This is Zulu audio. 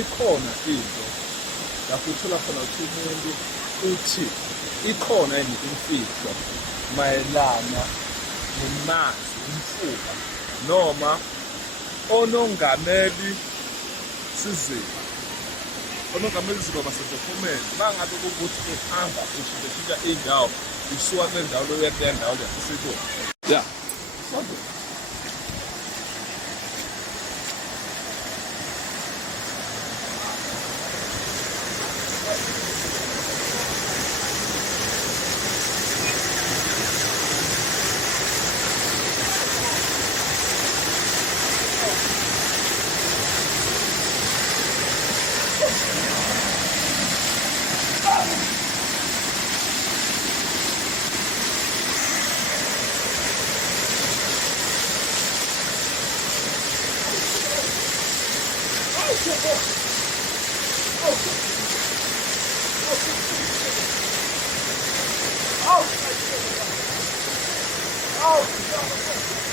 ikhona into lapho uthola khona ukuthi umuntu uthi ikhona yini imfihlo mayelana nemazi umfuba noma onongameli siziba basezophumela mangabe ukuthi uhamba ushintsha indawo usuka kule ndawo loya kule ndawo leyo yeah. Oh,